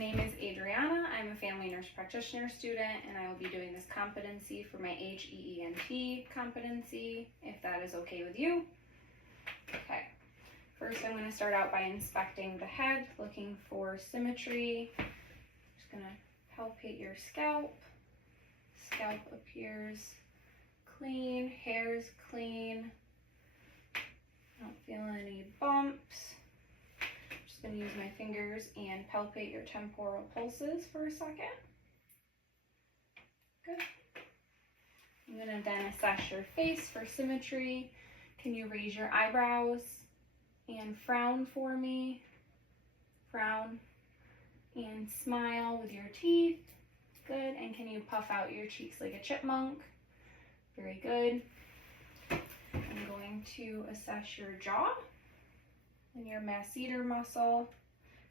name is Adriana. I'm a family nurse practitioner student, and I will be doing this competency for my HEENT competency, if that is okay with you. Okay, first I'm going to start out by inspecting the head, looking for symmetry. Just going to palpate your scalp. Scalp appears clean, hair's clean. I don't feel any bumps. Just going to use my fingers and palpate your temporal pulses for a second. Good. I'm going to then assess your face for symmetry. Can you raise your eyebrows and frown for me? Frown and smile with your teeth. Good. And can you puff out your cheeks like a chipmunk? Very good. I'm going to assess your jaw and your masseter muscle,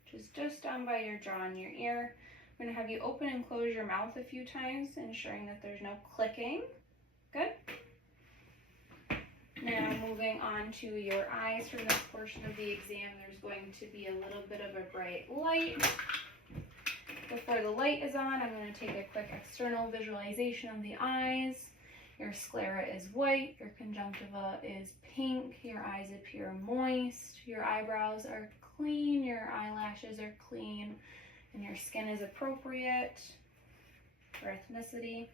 which is just down by your jaw and your ear. I'm going to have you open and close your mouth a few times, ensuring that there's no clicking. Good. Now moving on to your eyes for this portion of the exam, there's going to be a little bit of a bright light. Before the light is on, I'm going to take a quick external visualization of the eyes. Your sclera is white, your conjunctiva is pink, your eyes appear moist, your eyebrows are clean, your eyelashes are clean, and your skin is appropriate for ethnicity.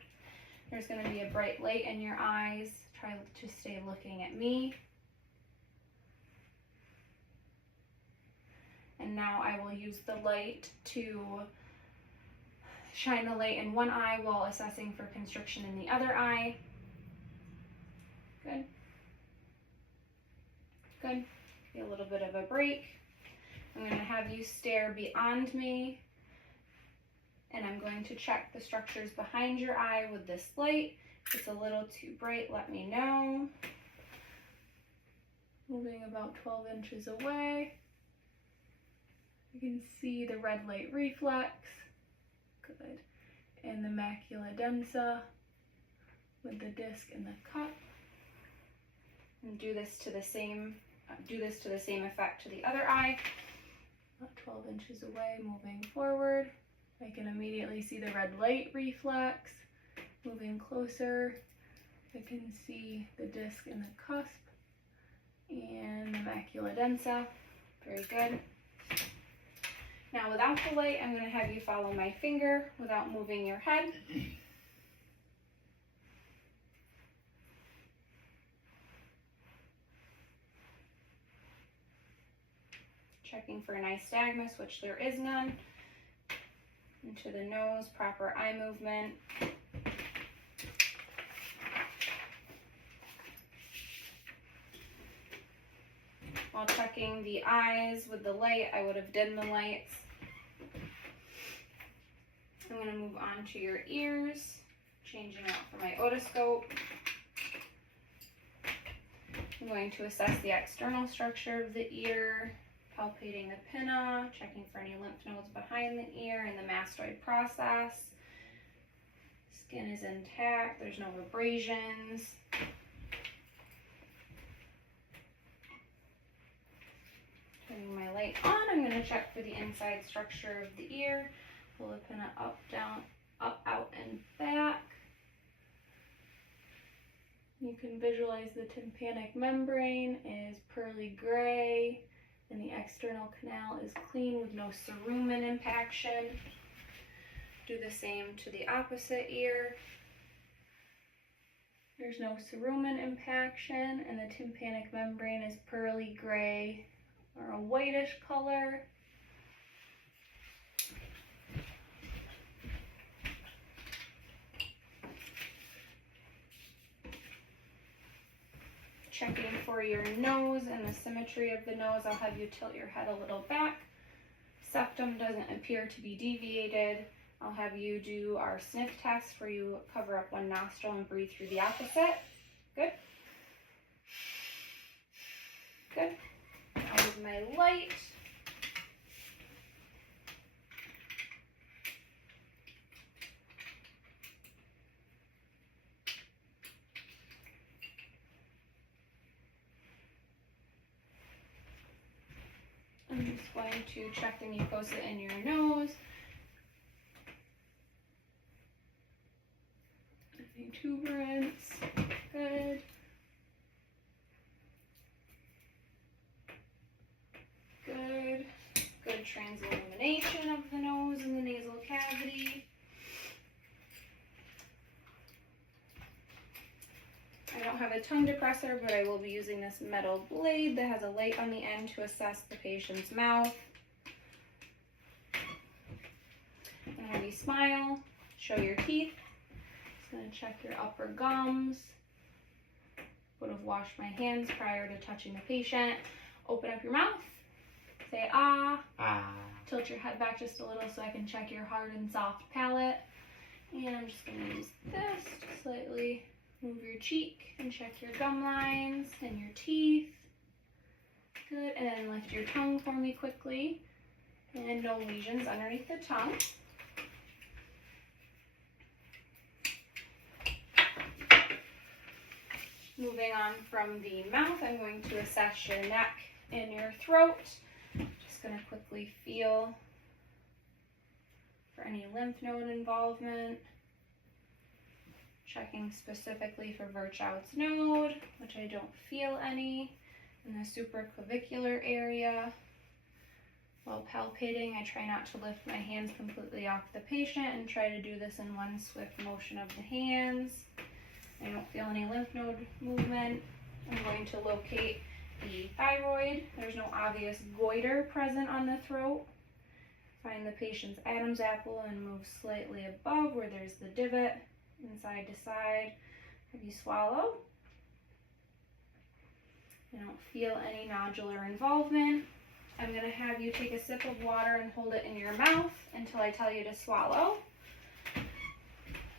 There's going to be a bright light in your eyes. Try to stay looking at me. And now I will use the light to shine the light in one eye while assessing for constriction in the other eye. Good. Good. Be a little bit of a break. I'm going to have you stare beyond me, and I'm going to check the structures behind your eye with this light. If it's a little too bright, let me know. Moving about 12 inches away. You can see the red light reflex. Good. And the macula densa with the disc and the cup. And do this to the same effect to the other eye. About 12 inches away, moving forward. I can immediately see the red light reflex. Moving closer, I can see the disc and the cusp and the macula densa. Very good. Now without the light, I'm going to have you follow my finger without moving your head. Checking for nystagmus, which there is none. Into the nose, proper eye movement. While checking the eyes with the light, I would have dimmed the lights. I'm going to move on to your ears, changing out for my otoscope. I'm going to assess the external structure of the ear, palpating the pinna, checking for any lymph nodes behind the ear and the mastoid process. Skin is intact, there's no abrasions. Turning my light on, I'm going to check for the inside structure of the ear. Pull the pinna up, down, up, out, and back. You can visualize the tympanic membrane is pearly gray, and the external canal is clean with no cerumen impaction. Do the same to the opposite ear. There's no cerumen impaction, and the tympanic membrane is pearly gray or a whitish color. Checking for your nose and the symmetry of the nose, I'll have you tilt your head a little back. Septum doesn't appear to be deviated. I'll have you do our sniff test where you cover up one nostril and breathe through the opposite. Good. Good. I'll use my light. I'm just going to check the mucosa in your nose, Any tuberance. Good. Good. Good transillumination of the nose and the nasal cavity. I don't have a tongue depressor, but I will be using this metal blade that has a light on the end to assess the patient's mouth. And have you smile, show your teeth. Just going to check your upper gums. Would have washed my hands prior to touching the patient. Open up your mouth. Say ah. Ah. Tilt your head back just a little so I can check your hard and soft palate. And I'm just going to use this to slightly move your cheek and check your gum lines and your teeth. Good. And then lift your tongue for me quickly. And no lesions underneath the tongue. Moving on from the mouth, I'm going to assess your neck and your throat. Just going to quickly feel for any lymph node involvement. Checking specifically for Virchow's node, which I don't feel any. In the supraclavicular area. While palpating, I try not to lift my hands completely off the patient and try to do this in one swift motion of the hands. I don't feel any lymph node movement. I'm going to locate the thyroid. There's no obvious goiter present on the throat. Find the patient's Adam's apple and move slightly above where there's the divot, and side to side. Have you swallow? I don't feel any nodular involvement. I'm going to have you take a sip of water and hold it in your mouth until I tell you to swallow.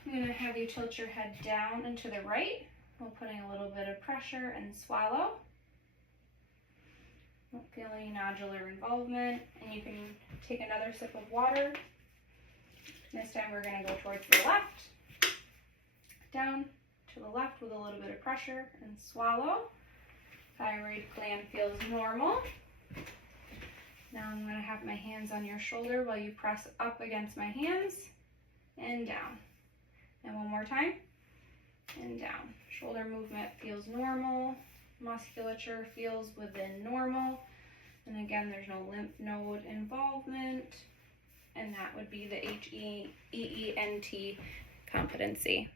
I'm going to have you tilt your head down and to the right while putting a little bit of pressure and swallow. Don't feel any nodular involvement. And you can take another sip of water. This time we're going to go towards the left. Down to the left with a little bit of pressure and swallow. Thyroid gland feels normal. Now I'm going to have my hands on your shoulder while you press up against my hands and down. And one more time, and down. Shoulder movement feels normal. Musculature feels within normal. And again, there's no lymph node involvement. And that would be the HEENT competency.